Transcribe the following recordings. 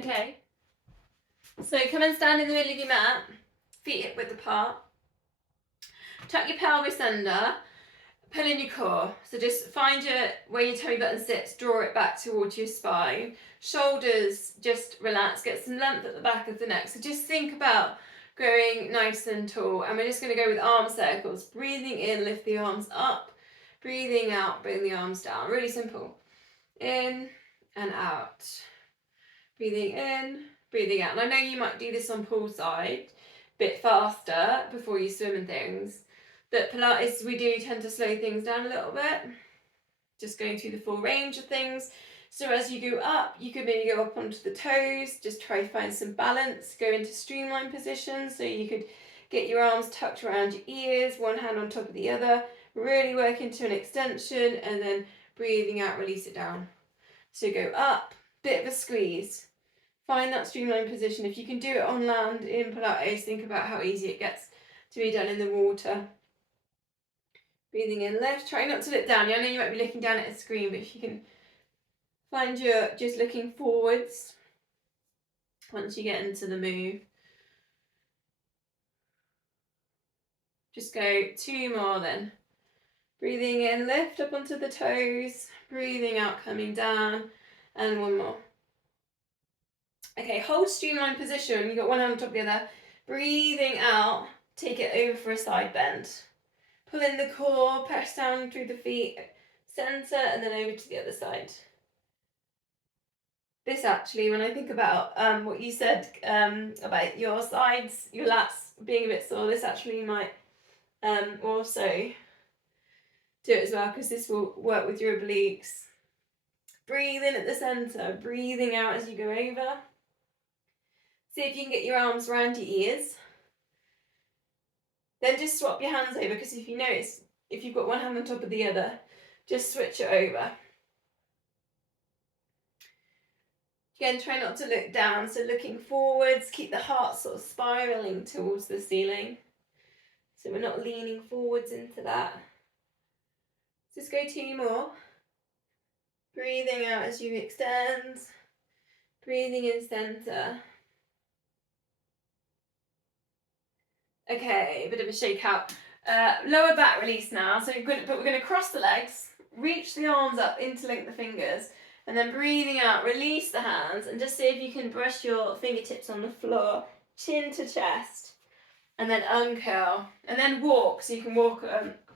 Okay, so come and stand in the middle of your mat, feet hip width apart. Tuck your pelvis under, pull in your core. So just find where your tummy button sits, draw it back towards your spine. Shoulders just relax, get some length at the back of the neck. So just think about growing nice and tall. And we're just going to go with arm circles. Breathing in, lift the arms up. Breathing out, bring the arms down. Really simple. In and out. Breathing in, breathing out. And I know you might do this on poolside a bit faster before you swim and things. But Pilates, we do tend to slow things down a little bit. Just going through the full range of things. So as you go up, you could maybe go up onto the toes. Just try to find some balance. Go into streamline position. So you could get your arms tucked around your ears, one hand on top of the other. Really work into an extension and then breathing out, release it down. So go up, bit of a squeeze. Find that streamline position. If you can do it on land in Pilates, think about how easy it gets to be done in the water. Breathing in, lift. Try not to look down. I know you might be looking down at a screen, but if you can find you're just looking forwards once you get into the move. Just go 2 more then. Breathing in, lift up onto the toes. Breathing out, coming down. And 1 more. Okay, hold streamline position. You've got one hand on top of the other. Breathing out, take it over for a side bend. Pull in the core, press down through the feet, centre, and then over to the other side. This actually, when I think about what you said about your sides, your lats being a bit sore, this actually might also do it as well, because this will work with your obliques. Breathe in at the centre, breathing out as you go over. See if you can get your arms around your ears. Then just swap your hands over, because if you notice, if you've got one hand on top of the other, just switch it over. Again, try not to look down, so looking forwards, keep the heart sort of spiralling towards the ceiling. So we're not leaning forwards into that. Just go 2 more. Breathing out as you extend. Breathing in centre. Okay, a bit of a shakeout. Lower back release now. So we're going to cross the legs, reach the arms up, interlink the fingers, and then breathing out, release the hands, and just see if you can brush your fingertips on the floor, chin to chest, and then uncurl, and then walk. So you can walk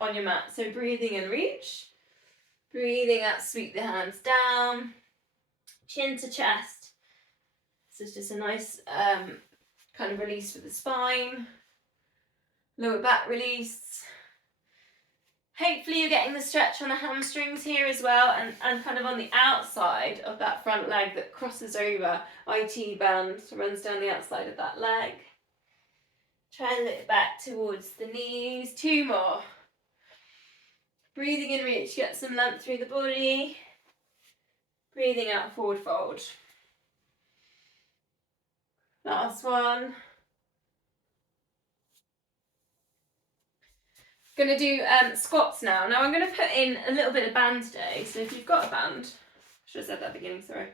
on your mat. So breathing in, reach, breathing out, sweep the hands down, chin to chest. So it's just a nice kind of release for the spine. Lower back release. Hopefully you're getting the stretch on the hamstrings here as well, and kind of on the outside of that front leg that crosses over, IT band runs down the outside of that leg. Try and lift back towards the knees. 2 more. Breathing in, reach, get some length through the body. Breathing out, forward fold. Last one. Going to do squats now. Now I'm going to put in a little bit of band today. So if you've got a band, I should have said that at the beginning, sorry.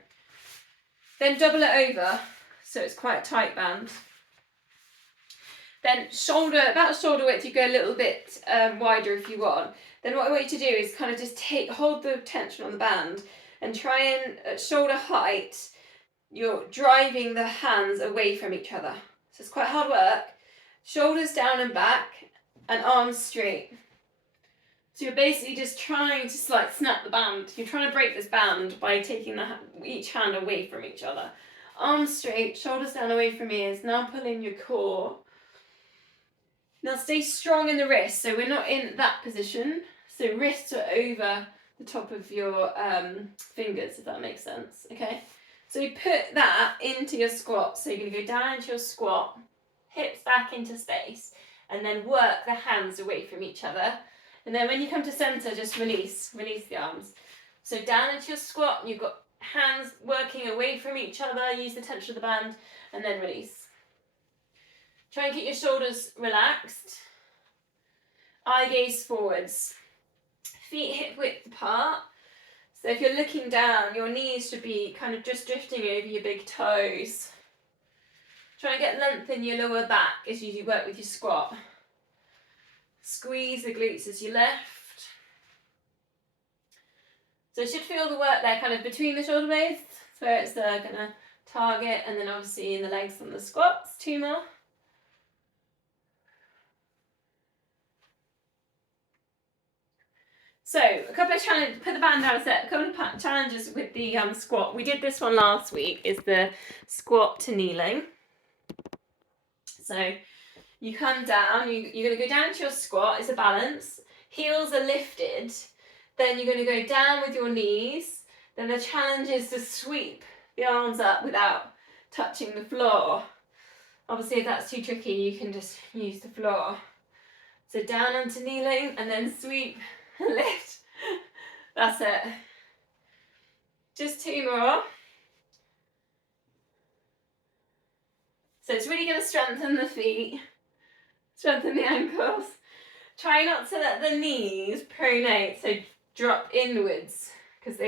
Then double it over so it's quite a tight band. Then about shoulder width, you go a little bit wider if you want. Then what I want you to do is kind of just hold the tension on the band and try and at shoulder height, you're driving the hands away from each other. So it's quite hard work. Shoulders down and back and arms straight. So you're basically just trying to like snap the band. You're trying to break this band by taking each hand away from each other. Arms straight, shoulders down away from ears. Now pull in your core. Now stay strong in the wrist, so we're not in that position. So wrists are over the top of your fingers, if that makes sense, okay? So you put that into your squat. So you're going to go down into your squat, hips back into space, and then work the hands away from each other. And then when you come to centre, just release the arms. So down into your squat, you've got hands working away from each other, use the tension of the band, and then release. Try and keep your shoulders relaxed. Eye gaze forwards. Feet hip width apart. So if you're looking down, your knees should be kind of just drifting over your big toes. Try and get length in your lower back as you work with your squat. Squeeze the glutes as you lift. So you should feel the work there kind of between the shoulder blades, where it's going to target, and then obviously in the legs on the squats, 2 more. So a couple of challenges, put the band down a sec, a couple of challenges with the squat. We did this one last week, is the squat to kneeling. So you come down, you're going to go down to your squat, it's a balance, heels are lifted, then you're going to go down with your knees, then the challenge is to sweep the arms up without touching the floor. Obviously if that's too tricky, you can just use the floor. So down onto kneeling and then sweep and lift. That's it. Just 2 more. So it's really going to strengthen the feet, strengthen the ankles. Try not to let the knees pronate, so drop inwards, because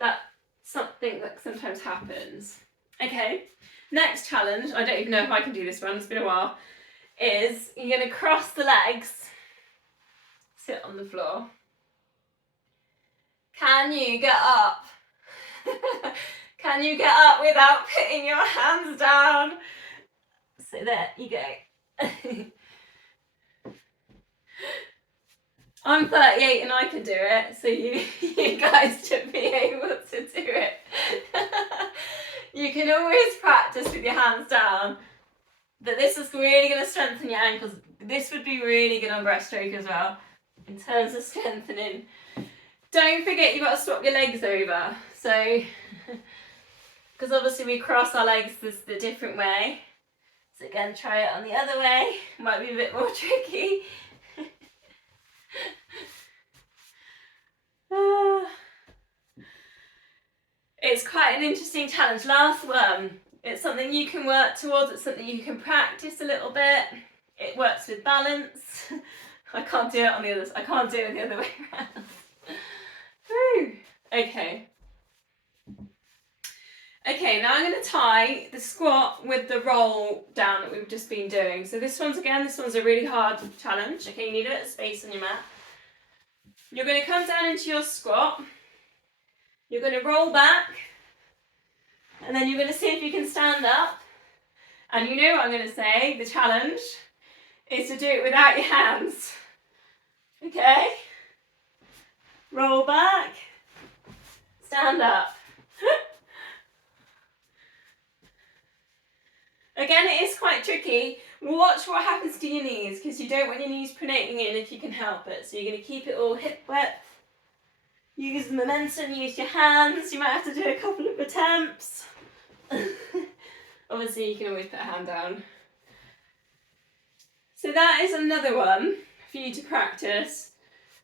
that's something that sometimes happens. Okay, next challenge, I don't even know if I can do this one, it's been a while, is you're going to cross the legs, sit on the floor. Can you get up? Can you get up without putting your hands down? So there you go. I'm 38 and I can do it, so you guys should be able to do it. You can always practice with your hands down, but this is really going to strengthen your ankles. This would be really good on breaststroke as well, in terms of strengthening. Don't forget you've got to swap your legs over. So, because obviously we cross our legs the different way. So again, try it on the other way. Might be a bit more tricky. It's quite an interesting challenge. Last one. It's something you can work towards. It's something you can practice a little bit. It works with balance. I can't do it on the other. I can't do it the other way around. Woo. Okay. Okay, now I'm going to tie the squat with the roll down that we've just been doing. So this one's a really hard challenge. Okay, you need a bit of space on your mat. You're going to come down into your squat. You're going to roll back. And then you're going to see if you can stand up. And you know what I'm going to say, the challenge is to do it without your hands. Okay? Roll back. Stand up. Again, it is quite tricky. Watch what happens to your knees, because you don't want your knees pronating in if you can help it. So you're going to keep it all hip width. Use the momentum, use your hands. You might have to do a couple of attempts. Obviously, you can always put a hand down. So that is another one for you to practice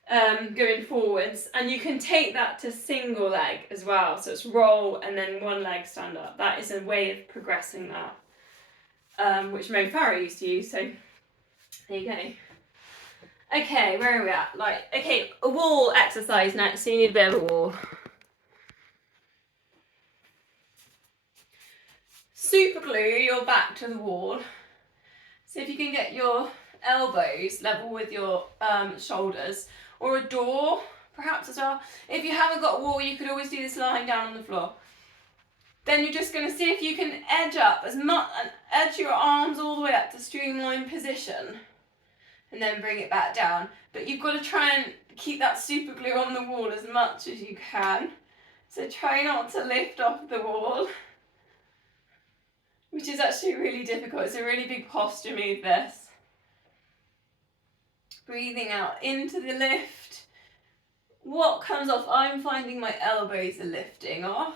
going forwards. And you can take that to single leg as well. So it's roll and then one leg stand up. That is a way of progressing that. Which Mo Farah used to use, so there you go. Okay, where are we at? Okay, a wall exercise next, so you need a bit of a wall. Super glue your back to the wall. So if you can get your elbows level with your shoulders, or a door perhaps as well. If you haven't got a wall, you could always do this lying down on the floor. Then you're just going to see if you can edge up as much and edge your arms all the way up to streamline position, and then bring it back down. But you've got to try and keep that super glue on the wall as much as you can. So try not to lift off the wall, which is actually really difficult. It's a really big posture move, this. Breathing out into the lift. What comes off? I'm finding my elbows are lifting off.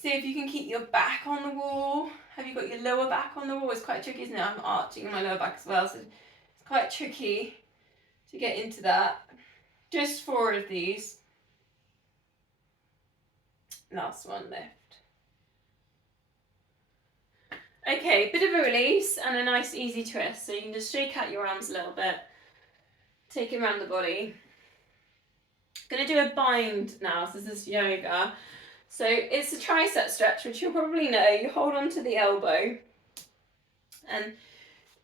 See if you can keep your back on the wall. Have you got your lower back on the wall? It's quite tricky, isn't it? I'm arching my lower back as well, so it's quite tricky to get into that. Just 4 of these. Last one, lift. Okay, bit of a release and a nice easy twist. So you can just shake out your arms a little bit. Take them around the body. Going to do a bind now, so this is yoga. So it's a tricep stretch, which you'll probably know. You hold on to the elbow and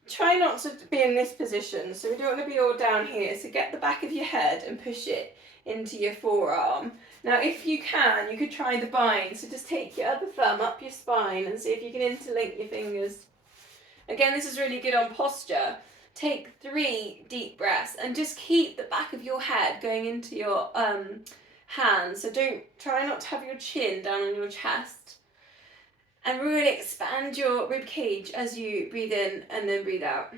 try not to be in this position. So we don't want to be all down here. So get the back of your head and push it into your forearm. Now if you can, you could try the bind. So just take your other thumb up your spine and see if you can interlink your fingers. Again, this is really good on posture. Take 3 deep breaths and just keep the back of your head going into your hands. So try not to have your chin down on your chest. And really expand your rib cage as you breathe in and then breathe out.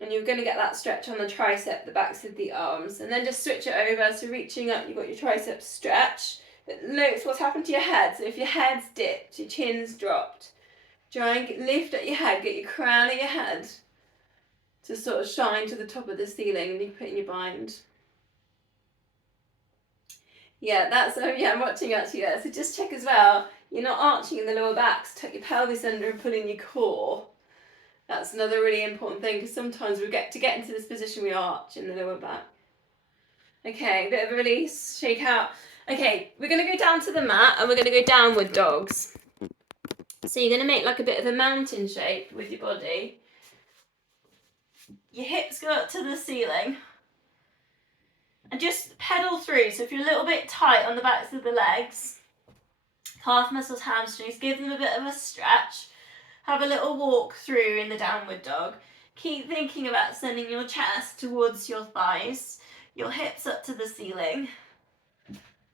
And you're going to get that stretch on the tricep, the backs of the arms. And then just switch it over. So reaching up, you've got your tricep stretch. But notice what's happened to your head. So if your head's dipped, your chin's dropped, try and lift up your head, get your crown of your head to sort of shine to the top of the ceiling, and you put in your bind. Yeah, I'm watching actually there. So just check as well, you're not arching in the lower back, so tuck your pelvis under and pull in your core. That's another really important thing, because sometimes we get into this position, we arch in the lower back. Okay, bit of a release, shake out. Okay, we're going to go down to the mat and we're going to go downward dogs. So you're going to make like a bit of a mountain shape with your body. Your hips go up to the ceiling. And just pedal through. So if you're a little bit tight on the backs of the legs, calf muscles, hamstrings, give them a bit of a stretch. Have a little walk through in the downward dog. Keep thinking about sending your chest towards your thighs, your hips up to the ceiling.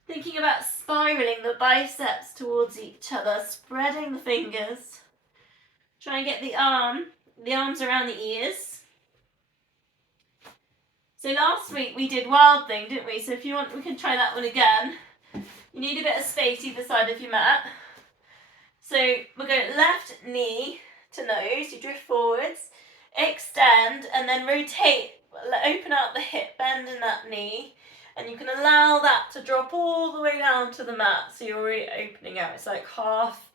Thinking about spiraling the biceps towards each other, spreading the fingers. Try and get the arms around the ears. So last week we did wild thing, didn't we? So if you want, we can try that one again. You need a bit of space either side of your mat. So we'll go left knee to nose, you drift forwards, extend, and then rotate, open out the hip, bend in that knee, and you can allow that to drop all the way down to the mat, so you're really opening out. It's like half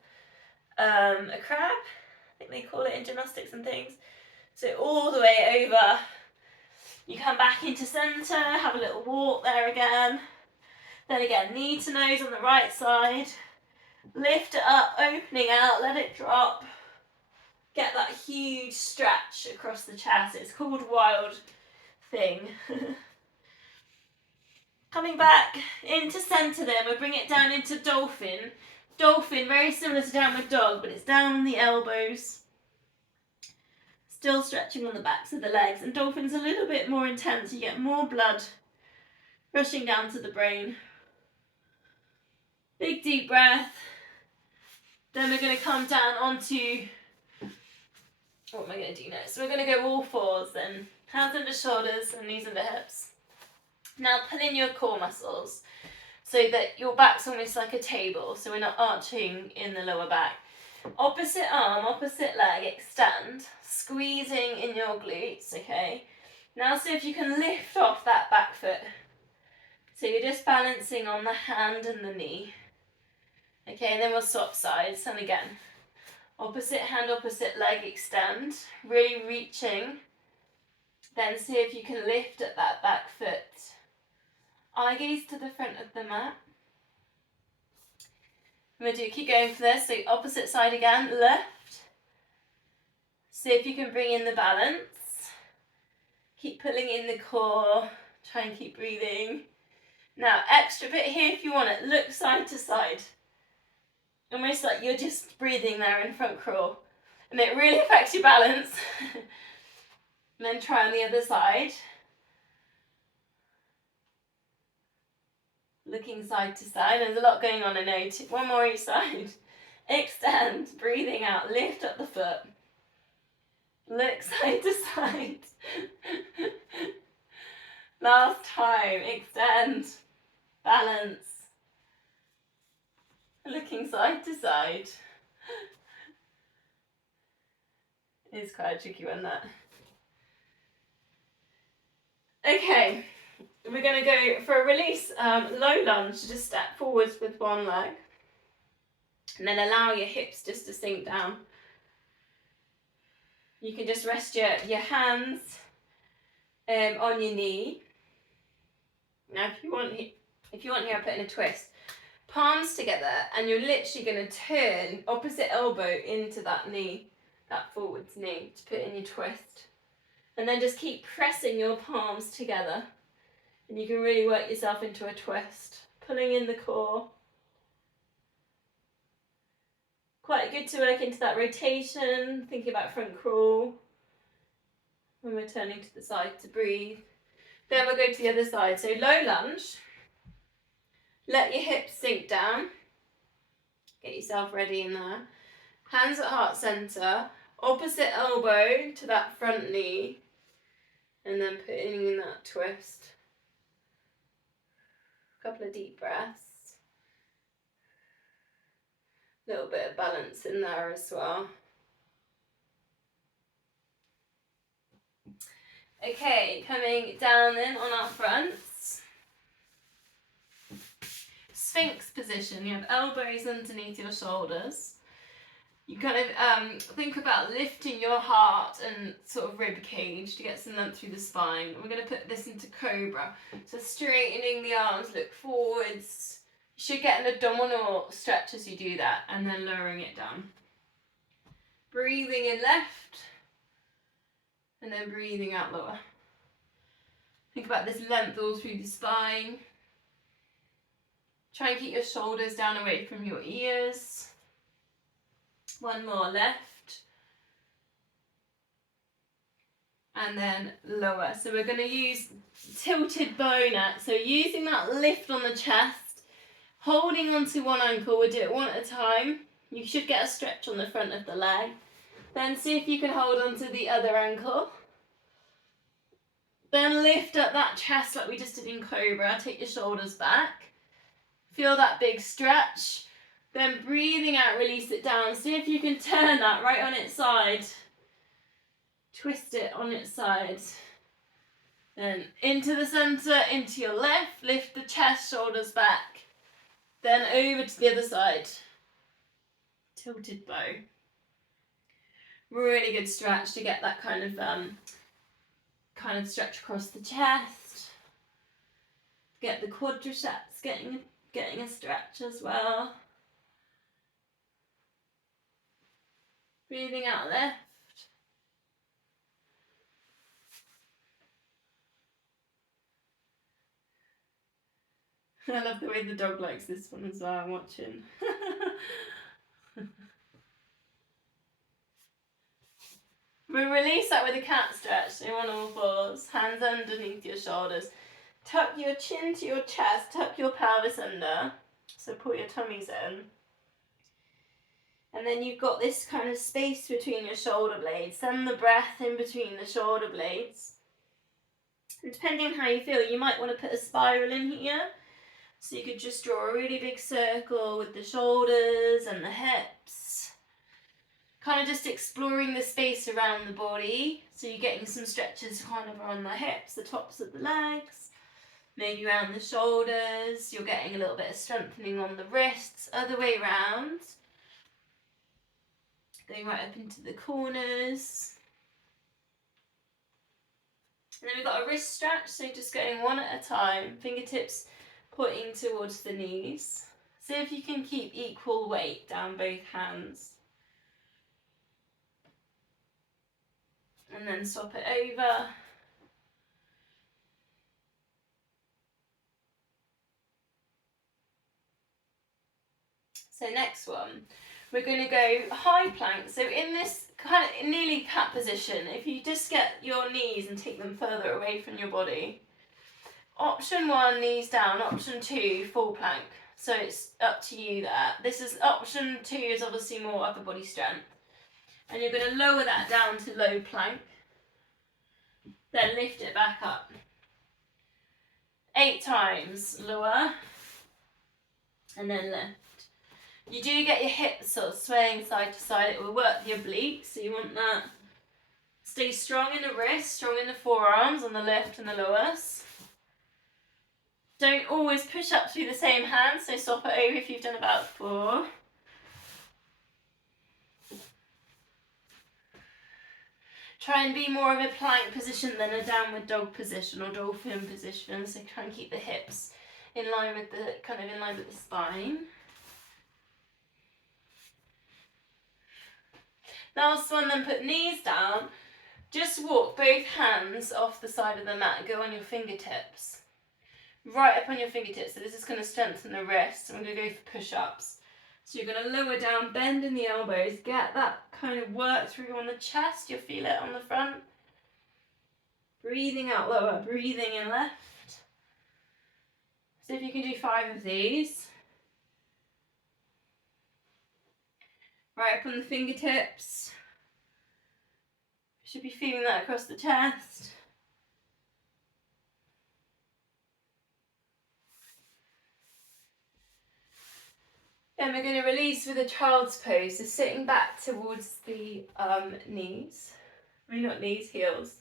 a crab, I think they call it in gymnastics and things. So all the way over. You come back into centre, have a little walk there again. Then again, knee to nose on the right side. Lift it up, opening out, let it drop. Get that huge stretch across the chest. It's called wild thing. Coming back into centre then, we'll bring it down into dolphin. Dolphin, very similar to downward dog, but it's down on the elbows. Still stretching on the backs of the legs. And dolphin's a little bit more intense. You get more blood rushing down to the brain. Big deep breath. Then we're going to come down onto, what am I going to do next? So we're going to go all fours then. Hands under shoulders and knees under hips. Now pull in your core muscles so that your back's almost like a table, so we're not arching in the lower back. Opposite arm, opposite leg, extend, squeezing in your glutes, okay? Now see if you can lift off that back foot. So you're just balancing on the hand and the knee. Okay, and then we'll swap sides, and again, opposite hand, opposite leg, extend, really reaching. Then see if you can lift at that back foot. Eye gaze to the front of the mat. We're going to keep going for this, so opposite side again, lift. See if you can bring in the balance. Keep pulling in the core, try and keep breathing. Now, extra bit here if you want it, look side to side. Almost like you're just breathing there in front crawl. And it really affects your balance. And then try on the other side. Looking side to side. There's a lot going on, I know. One more each side. Extend, breathing out, lift up the foot. Look side to side. Last time, extend, balance. Looking side to side. It's quite a tricky one, that. Okay, we're going to go for a release, low lunge, just step forwards with one leg. And then allow your hips just to sink down. You can just rest your hands on your knee. Now if you want here, put in a twist. Palms together, and you're literally going to turn opposite elbow into that knee, that forwards knee, to put in your twist. And then just keep pressing your palms together. And you can really work yourself into a twist. Pulling in the core. Quite good to work into that rotation, thinking about front crawl. When we're turning to the side to breathe. Then we'll go to the other side. So low lunge. Let your hips sink down. Get yourself ready in there. Hands at heart center. Opposite elbow to that front knee. And then putting in that twist. A couple of deep breaths. A little bit of balance in there as well. Okay, coming down then on our fronts. Sphinx position. You have elbows underneath your shoulders. You kind of think about lifting your heart and sort of rib cage to get some length through the spine. We're going to put this into cobra. So straightening the arms, look forwards. You should get an abdominal stretch as you do that, and then lowering it down. Breathing in left, and then breathing out lower. Think about this length all through the spine. Try and keep your shoulders down away from your ears. One more left. And then lower. So we're going to use tilted bow neck. So using that lift on the chest, holding onto one ankle, we'll do it one at a time. You should get a stretch on the front of the leg. Then see if you can hold onto the other ankle. Then lift up that chest like we just did in cobra. Take your shoulders back. Feel that big stretch. Then breathing out, release it down. See if you can turn that right on its side. Twist it on its side. Then into the center, into your left. Lift the chest, shoulders back. Then over to the other side. Tilted bow. Really good stretch to get that kind of stretch across the chest. Get the quadriceps getting a stretch as well. Breathing out left. I love the way the dog likes this one as well, I'm watching. We release that with a cat stretch, so on all fours, hands underneath your shoulders. Tuck your chin to your chest, tuck your pelvis under, so pull your tummies in. And then you've got this kind of space between your shoulder blades. Send the breath in between the shoulder blades. And depending on how you feel, you might want to put a spiral in here. So you could just draw a really big circle with the shoulders and the hips. Kind of just exploring the space around the body. So you're getting some stretches kind of around the hips, the tops of the legs, maybe around the shoulders. You're getting a little bit of strengthening on the wrists, other way around. Going right up into the corners. And then we've got a wrist stretch, so just going one at a time, fingertips pointing towards the knees. See if you can keep equal weight down both hands. And then swap it over. So next one, we're going to go high plank. So in this kind of nearly cat position, if you just get your knees and take them further away from your body. Option 1, knees down. Option 2, full plank. So it's up to you there. This is option 2 is obviously more upper body strength. And you're going to lower that down to low plank. Then lift it back up. 8 times. Lower. And then lift. You do get your hips sort of swaying side to side. It will work your obliques, so you want that. Stay strong in the wrists, strong in the forearms on the lift and the lowers. Don't always push up through the same hand, so swap it over if you've done about 4. Try and be more of a plank position than a downward dog position or dolphin position. So try and keep the hips in line with the spine. Last one, then put knees down. Just walk both hands off the side of the mat. Go on your fingertips. Right up on your fingertips. So this is going to strengthen the wrist. I'm going to go for push-ups. So you're going to lower down, bend in the elbows, get that kind of work through on the chest. You'll feel it on the front. Breathing out lower, breathing in left. So if you can do 5 of these. Right up on the fingertips. Should be feeling that across the chest. Then we're going to release with a child's pose, so sitting back towards the knees. Really not knees, heels.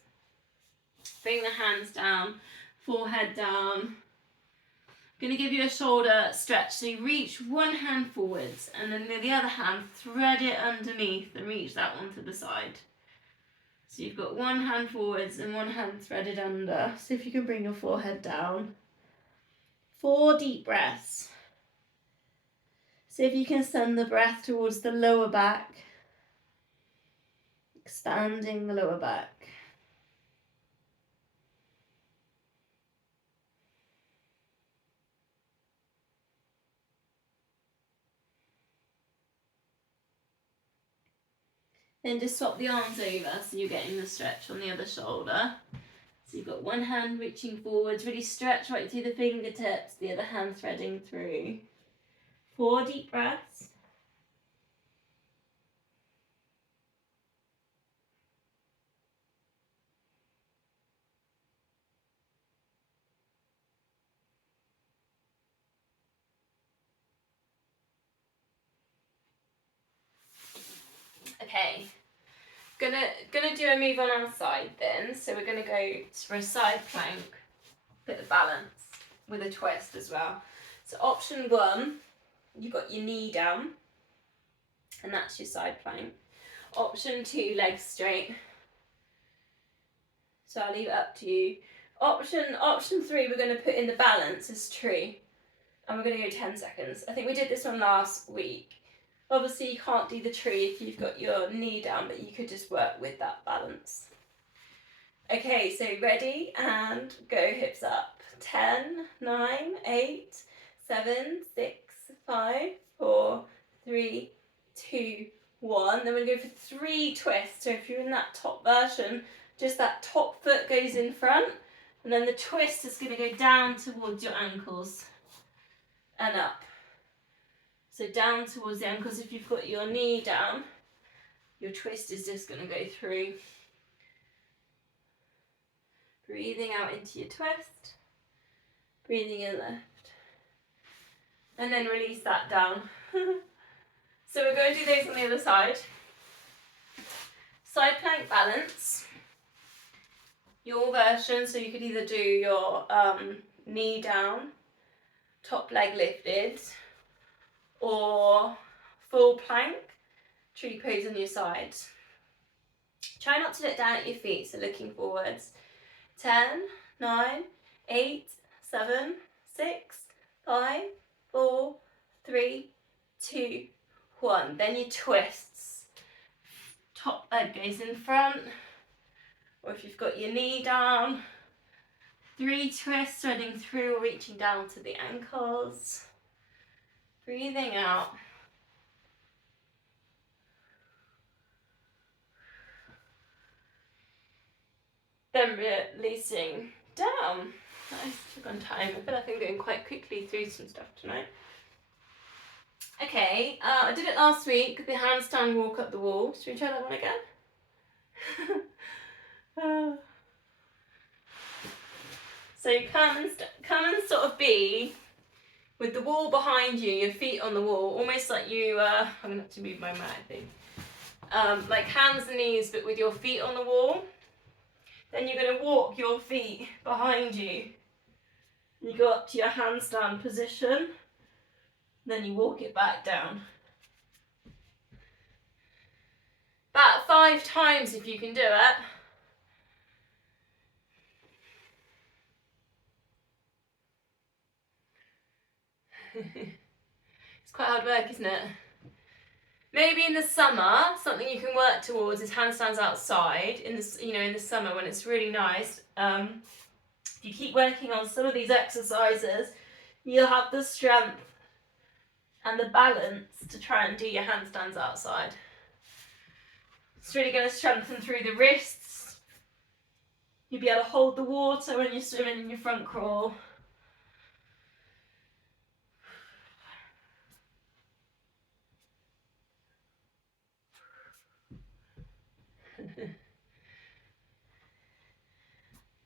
Bring the hands down, forehead down. Going to give you a shoulder stretch, so you reach one hand forwards and then the other hand thread it underneath and reach that one to the side. So you've got one hand forwards and one hand threaded under. So if you can bring your forehead down. 4 deep breaths. So if you can send the breath towards the lower back, expanding the lower back. Then just swap the arms over so you're getting the stretch on the other shoulder. So you've got one hand reaching forwards, really stretch right through the fingertips, the other hand threading through. 4 deep breaths. Okay, gonna do a move on our side then. So we're gonna go for a side plank, bit of balance with a twist as well. So option 1, you've got your knee down, and that's your side plank. Option 2, legs straight. So I'll leave it up to you. Option 3, we're going to put in the balance as tree, and we're going to go 10 seconds. I think we did this one last week. Obviously you can't do the tree if you've got your knee down, but you could just work with that balance. Okay, so ready and go, hips up. 10, 9, 8, 7, 6, 5, 4, 3, 2, 1. Then we're going to go for 3 twists. So if you're in that top version, just that top foot goes in front, and then the twist is going to go down towards your ankles and up. So down towards the ankles. If you've got your knee down, your twist is just going to go through. Breathing out into your twist. Breathing in left. And then release that down. So we're going to do those on the other side. Side plank balance. Your version, so you could either do your knee down, top leg lifted, or full plank, tree pose on your sides. Try not to look down at your feet, so looking forwards. 10, 9, 8, 7, 6, 5, 4, 3, 2, 1. Then your twists. Top leg goes in front, or if you've got your knee down, 3 twists, threading through or reaching down to the ankles. Breathing out. Then releasing down. Nice, took on time. I feel like I'm going quite quickly through some stuff tonight. Okay, I did it last week, the handstand walk up the wall. Should we try that one again? So you come and sort of be with the wall behind you, your feet on the wall, almost like you, I'm going to have to move my mat, I think. Like hands and knees, but with your feet on the wall. Then you're going to walk your feet behind you. You go up to your handstand position. Then you walk it back down. About 5 times if you can do it. It's quite hard work, isn't it? Maybe in the summer, something you can work towards is handstands outside. In the summer when it's really nice. If you keep working on some of these exercises, you'll have the strength and the balance to try and do your handstands outside. It's really going to strengthen through the wrists. You'll be able to hold the water when you're swimming in your front crawl.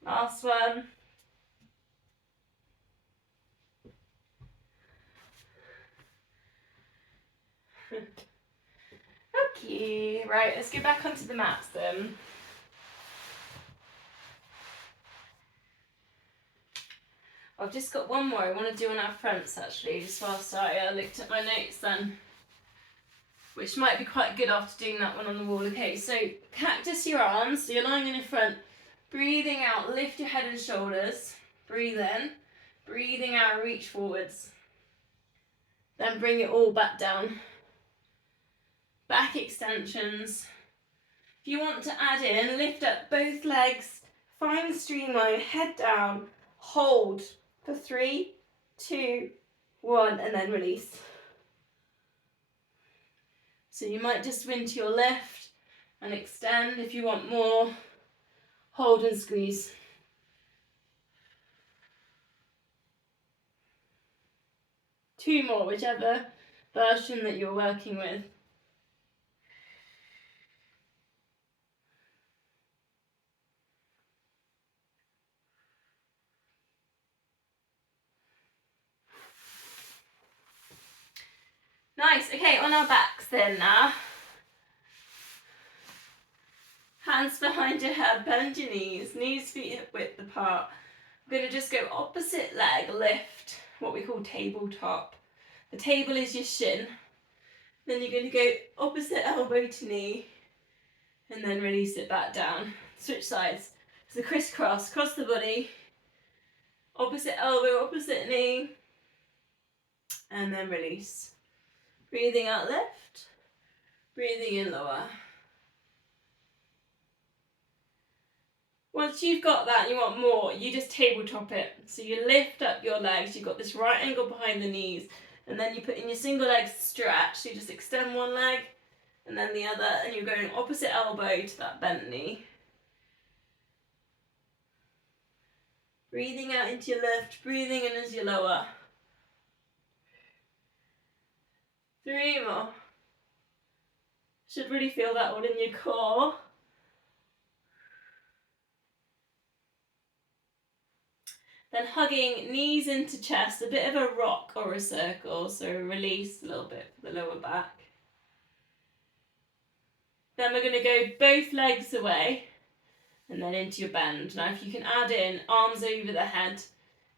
Last one. Okay, right, let's get back onto the mats then. I've just got one more I want to do on our fronts actually, just whilst I looked at my notes then, which might be quite good after doing that one on the wall. Okay, so cactus your arms, so you're lying in your front, breathing out, lift your head and shoulders, breathe in, breathing out, reach forwards, then bring it all back down. Back extensions. If you want to add in, lift up both legs, find streamline, head down, hold for 3, 2, 1, and then release. So you might just swing to your left and extend. If you want more, hold and squeeze. Two more, whichever version that you're working with. Nice, okay, on our backs then now. Hands behind your head, bend your knees, feet hip width apart. We're going to just go opposite leg, lift, what we call tabletop. The table is your shin. Then you're going to go opposite elbow to knee, and then release it back down. Switch sides. So crisscross, cross the body, opposite elbow, opposite knee, and then release. Breathing out lift, breathing in lower. Once you've got that and you want more, you just tabletop it. So you lift up your legs, you've got this right angle behind the knees, and then you put in your single leg stretch. So you just extend one leg and then the other, and you're going opposite elbow to that bent knee. Breathing out into your lift, breathing in as you lower. 3 more. Should really feel that one in your core. Then hugging knees into chest, a bit of a rock or a circle, so release a little bit for the lower back. Then we're going to go both legs away and then into your bend. Now if you can add in arms over the head,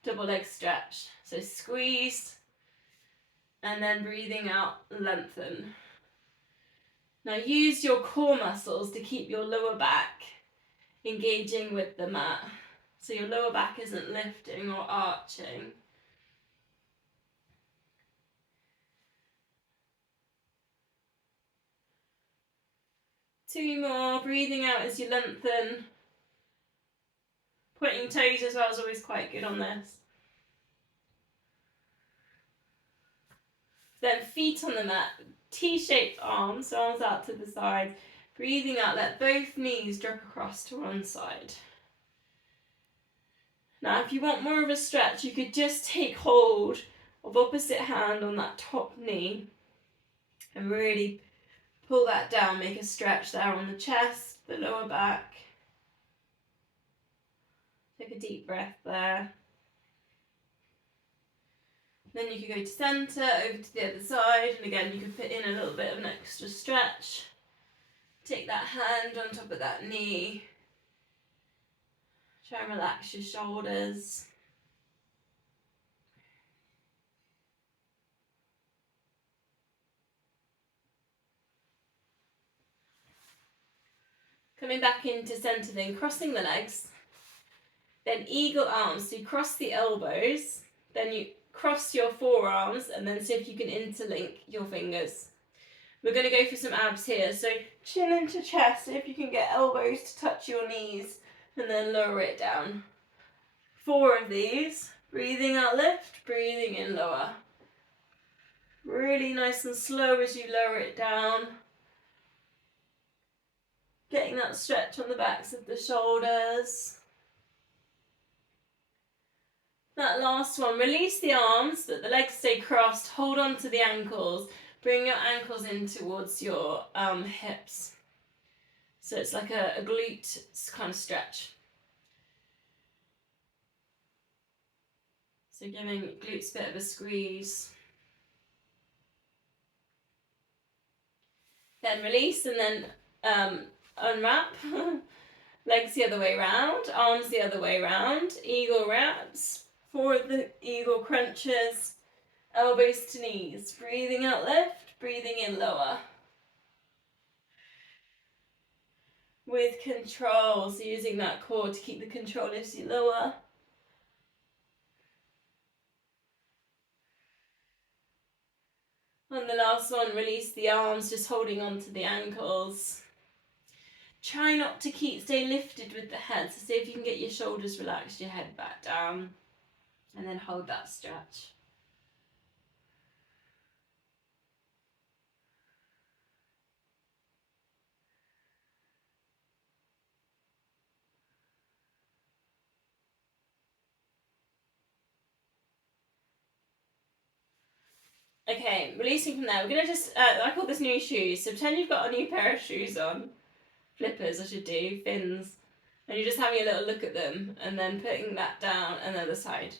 double leg stretch. So squeeze and then breathing out, lengthen. Now use your core muscles to keep your lower back engaging with the mat. So your lower back isn't lifting or arching. Two more, breathing out as you lengthen. Pointing toes as well is always quite good on this. Then feet on the mat, T-shaped arms, so arms out to the side. Breathing out, let both knees drop across to one side. Now if you want more of a stretch, you could just take hold of opposite hand on that top knee and really pull that down, make a stretch there on the chest, the lower back. Take a deep breath there. Then you can go to centre, over to the other side, and again you can put in a little bit of an extra stretch. Take that hand on top of that knee. Try and relax your shoulders. Coming back into centre then, crossing the legs. Then eagle arms, so you cross the elbows, then you cross your forearms and then see if you can interlink your fingers. We're going to go for some abs here. So chin into chest, see if you can get elbows to touch your knees and then lower it down. 4 of these. Breathing out, lift, breathing in, lower. Really nice and slow as you lower it down. Getting that stretch on the backs of the shoulders. That last one, release the arms, that the legs stay crossed, hold on to the ankles. Bring your ankles in towards your hips. So it's like a glute kind of stretch. So giving glutes a bit of a squeeze. Then release and then unwrap. Legs the other way round, arms the other way round. Eagle wraps. 4 of the eagle crunches. Elbows to knees. Breathing out, lift. Breathing in, lower. With control, so using that core to keep the control as you lower. On the last one, release the arms, just holding on to the ankles. Try not to stay lifted with the head, so see if you can get your shoulders relaxed, your head back down, and then hold that stretch. Okay, releasing from there, we're going to just, I call this new shoes, so pretend you've got a new pair of shoes on, flippers I should do, fins, and you're just having a little look at them, and then putting that down another side.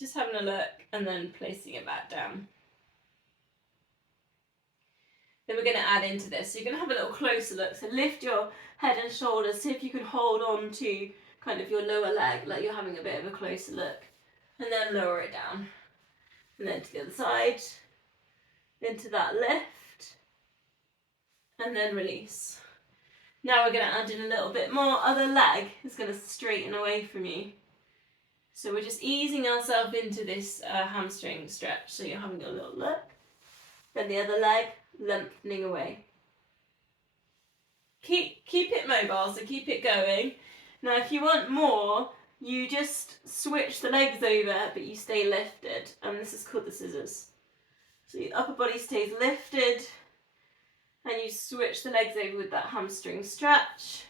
Just having a look, and then placing it back down. Then we're going to add into this, so you're going to have a little closer look, so lift your head and shoulders, see if you can hold on to kind of your lower leg, like you're having a bit of a closer look, and then lower it down. And then to the other side, into that lift, and then release. Now we're going to add in a little bit more. Other leg is going to straighten away from you. So we're just easing ourselves into this hamstring stretch. So you're having a little look. Then the other leg lengthening away. Keep it mobile, so keep it going. Now if you want more, you just switch the legs over, but you stay lifted. And this is called the scissors. So your upper body stays lifted, and you switch the legs over with that hamstring stretch.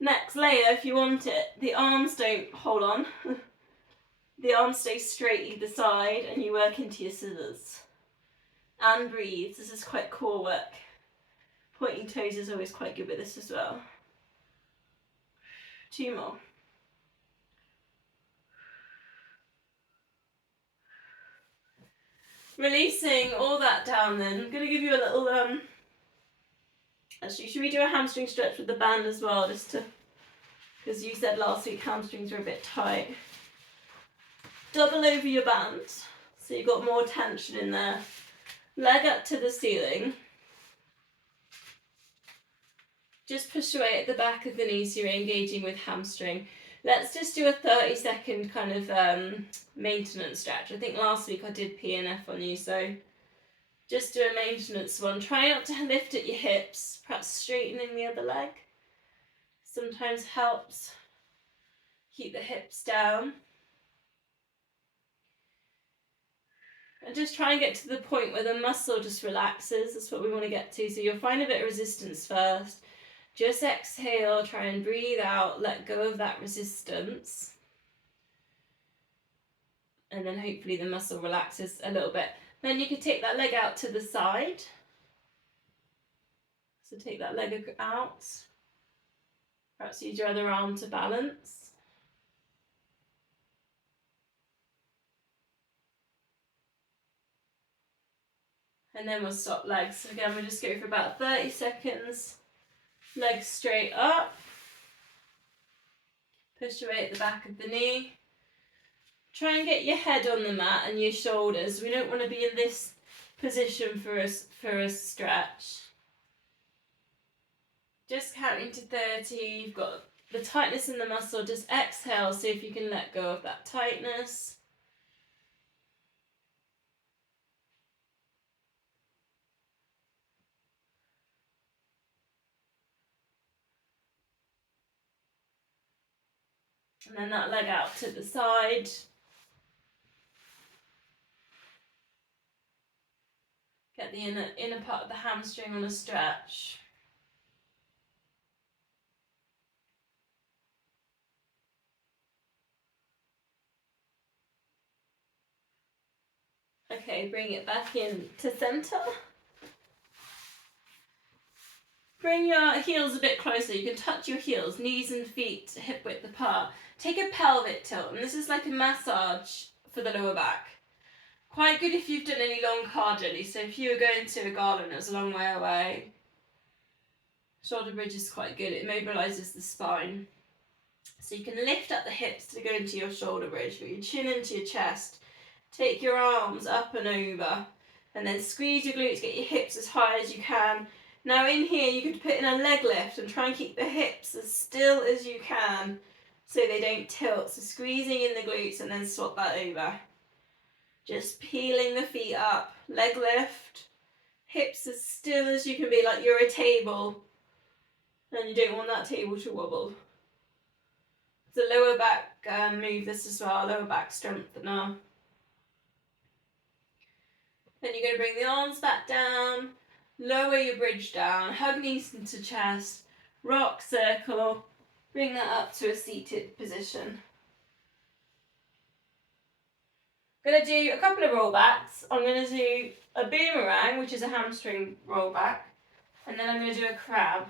Next layer, if you want it, the arms don't hold on. The arms stay straight either side, and you work into your scissors. And breathe. This is quite core work. Pointing toes is always quite good with this as well. 2 more. Releasing all that down then. I'm going to give you a little, actually, should we do a hamstring stretch with the band as well, just to, because you said last week hamstrings were a bit tight. Double over your band, so you've got more tension in there. Leg up to the ceiling. Just push away at the back of the knee so you're engaging with hamstring. Let's just do a 30-second kind of maintenance stretch. I think last week I did P and F on you, so just do a maintenance one. Try not to lift at your hips, perhaps straightening the other leg. Sometimes helps. Keep the hips down. And just try and get to the point where the muscle just relaxes. That's what we want to get to. So you'll find a bit of resistance first. Just exhale, try and breathe out, let go of that resistance. And then hopefully the muscle relaxes a little bit. Then you can take that leg out to the side. So take that leg out. Perhaps use your other arm to balance. And then we'll stop legs. So again, we'll just go for about 30 seconds. Legs straight up. Push away at the back of the knee. Try and get your head on the mat and your shoulders. We don't want to be in this position for a stretch. Just counting to 30. You've got the tightness in the muscle, just exhale, see if you can let go of that tightness. And then that leg out to the side. Get the inner part of the hamstring on a stretch. Okay, bring it back in to center. Bring your heels a bit closer. You can touch your heels, knees and feet hip width apart. Take a pelvic tilt, and this is like a massage for the lower back. Quite good if you've done any long car journeys. So if you were going to a gala and it was a long way away, shoulder bridge is quite good. It mobilises the spine. So you can lift up the hips to go into your shoulder bridge, put your chin into your chest. Take your arms up and over, and then squeeze your glutes, get your hips as high as you can. Now in here you could put in a leg lift and try and keep the hips as still as you can so they don't tilt. So squeezing in the glutes and then swap that over. Just peeling the feet up, leg lift, hips as still as you can be, like you're a table and you don't want that table to wobble. The lower back move this as well, lower back strengthener. Then you're going to bring the arms back down, lower your bridge down, hug knees into chest, rock circle, bring that up to a seated position. I'm going to do a couple of rollbacks. I'm going to do a boomerang, which is a hamstring rollback, and then I'm going to do a crab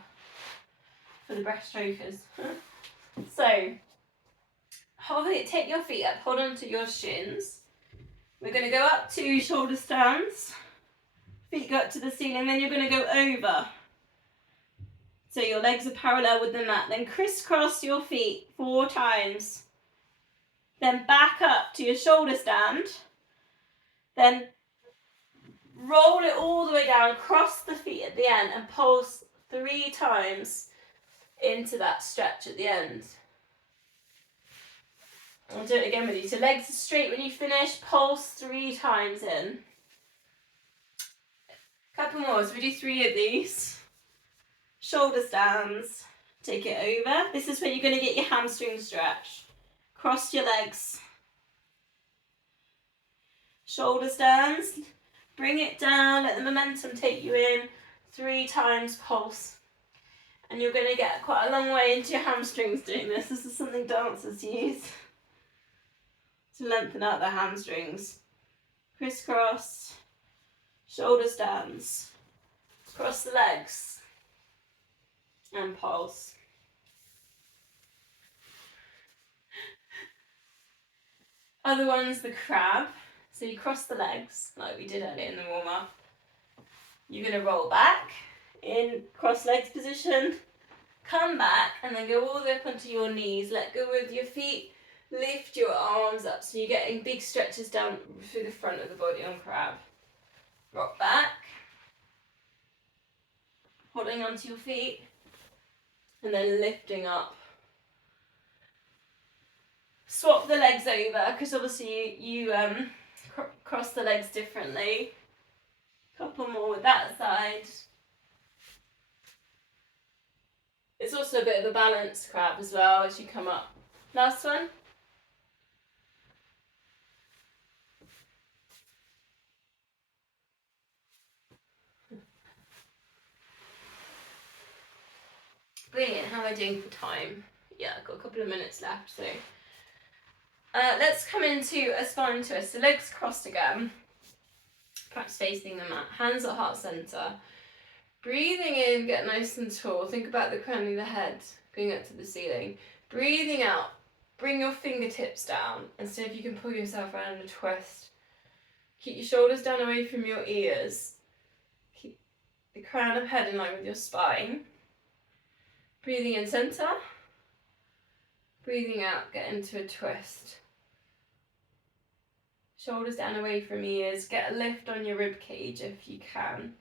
for the breaststrokers. So, take your feet up, hold on to your shins. We're going to go up to shoulder stands, feet go up to the ceiling, then you're going to go over. So your legs are parallel with the mat. Then crisscross your feet 4 times. Then back up to your shoulder stand. Then roll it all the way down, cross the feet at the end and pulse 3 times into that stretch at the end. I'll do it again with you. So legs are straight when you finish, pulse 3 times in. Couple more, so we do 3 of these. Shoulder stands, take it over. This is when you're going to get your hamstring stretch. Cross your legs. Shoulder stands, bring it down, let the momentum take you in. 3 times pulse. And you're going to get quite a long way into your hamstrings doing this. This is something dancers use to lengthen out their hamstrings. Crisscross, shoulder stands, cross the legs, and pulse. Other one's the crab. So you cross the legs, like we did earlier in the warm-up. You're going to roll back in cross legs position, come back, and then go all the way up onto your knees. Let go with your feet. Lift your arms up so you're getting big stretches down through the front of the body on crab. Rock back, holding onto your feet, and then lifting up. Swap the legs over because obviously you cross the legs differently. Couple more with that side. It's also a bit of a balanced crab as well as you come up. Last one. Brilliant, how am I doing for time? Yeah, I've got a couple of minutes left, so. Let's come into a spine twist. So legs crossed again. Perhaps facing the mat. Hands at heart centre. Breathing in, get nice and tall. Think about the crown of the head going up to the ceiling. Breathing out, bring your fingertips down and see if you can pull yourself around a twist. Keep your shoulders down away from your ears. Keep the crown of head in line with your spine. Breathing in centre. Breathing out, get into a twist. Shoulders down away from ears. Get a lift on your rib cage if you can.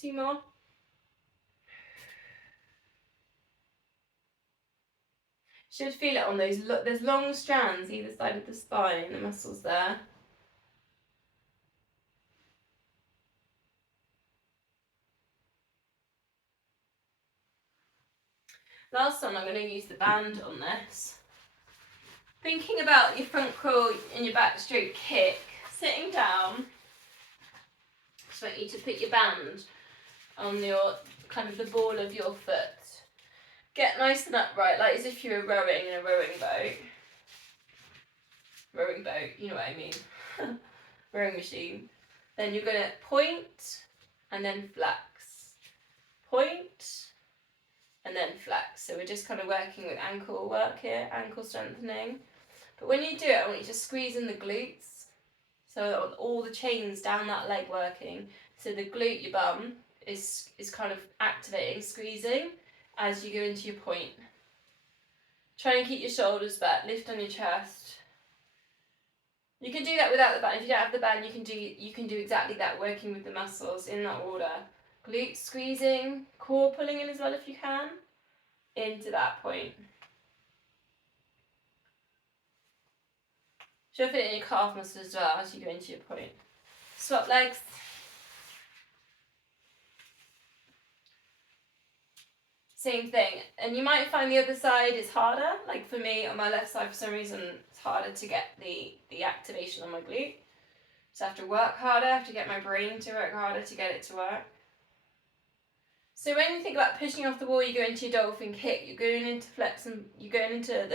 2 more. Should feel it on those, there's long strands either side of the spine, the muscles there. Last one, I'm going to use the band on this. Thinking about your front crawl and your backstroke kick, sitting down, just want you to put your band on your, kind of the ball of your foot. Get nice and upright, like as if you were rowing in a rowing boat. Rowing boat, you know what I mean. Rowing machine. Then you're going to point and then flex. Point and then flex. So we're just kind of working with ankle work here, ankle strengthening. But when you do it, I want you to squeeze in the glutes. So all the chains down that leg working. So the glute, your bum, is kind of activating, squeezing as you go into your point. Try and keep your shoulders back, lift on your chest. You can do that without the band. If you don't have the band, you can do exactly that, working with the muscles in that order. Glutes squeezing, core pulling in as well if you can, into that point. She'll fit in your calf muscles as well as you go into your point. Swap legs. Same thing. And you might find the other side is harder. Like for me, on my left side, for some reason, it's harder to get the activation on my glute. So I have to work harder, I have to get my brain to work harder to get it to work. So when you think about pushing off the wall, you go into your dolphin kick, you're going into flex and you're going into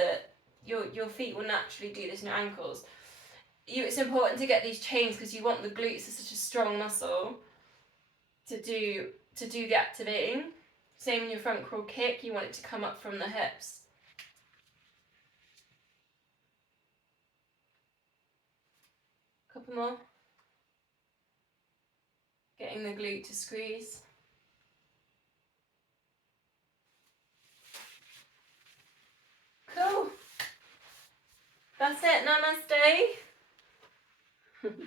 your feet will naturally do this in your ankles. It's important to get these chains because you want the glutes as such a strong muscle to do the activating. Same in your front crawl kick, you want it to come up from the hips. Couple more. Getting the glute to squeeze. Cool. That's it, namaste.